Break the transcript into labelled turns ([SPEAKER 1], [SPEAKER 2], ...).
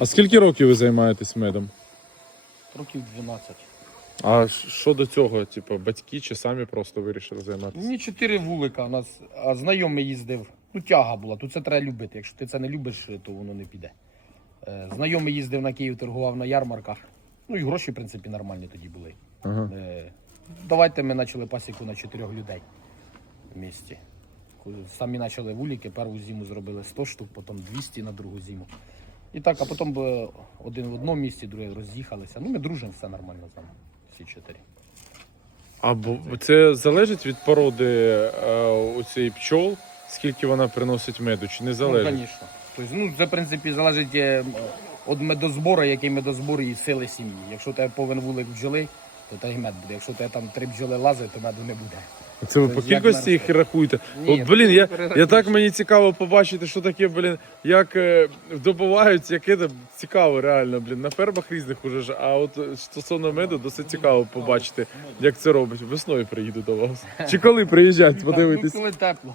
[SPEAKER 1] А скільки років ви займаєтесь медом?
[SPEAKER 2] Років 12.
[SPEAKER 1] А що до цього? Типу, батьки чи самі просто вирішили займатися?
[SPEAKER 2] Мені чотири вулика, у нас а знайомий їздив. Ну, тяга була, тут це треба любити. Якщо ти це не любиш, то воно не піде. Е, Знайомий їздив на Київ, торгував на ярмарках. Ну і гроші, в принципі, нормальні тоді були.
[SPEAKER 1] Ага.
[SPEAKER 2] Е, Давайте ми почали пасіку на чотирьох людей в місті. Самі почали вулики, першу зиму зробили 100 штук, потім 200 на другу зиму. І так, а потім би один в одному місці, другий роз'їхалися. Ну, ми дружимо, все нормально нами. Всі чотири.
[SPEAKER 1] А це залежить від породи у цієї пчол, скільки вона приносить меду, чи не
[SPEAKER 2] Ну,
[SPEAKER 1] залежить?
[SPEAKER 2] звісно. Тобто, ну, це, в принципі, залежить е, від медозбору, який медозбор і сили сім'ї. Якщо тебе повен вулик бджоли, то та й мед буде. Якщо тебе там три бджоли лазить, то меду не буде.
[SPEAKER 1] Це ви по
[SPEAKER 2] як
[SPEAKER 1] кількості їх рахуєте?
[SPEAKER 2] Ні,
[SPEAKER 1] От, блін, я,
[SPEAKER 2] ну,
[SPEAKER 1] я так мені цікаво побачити, що таке, блін, як е, добувають, яке там цікаво, реально, блін, на фермах різних уже ж. А от е, стосовно меду, досить цікаво побачити, як це робить. Весною приїду до вас. Чи коли приїжджати,
[SPEAKER 2] Так,
[SPEAKER 1] подивитись?
[SPEAKER 2] Ну, коли тепло.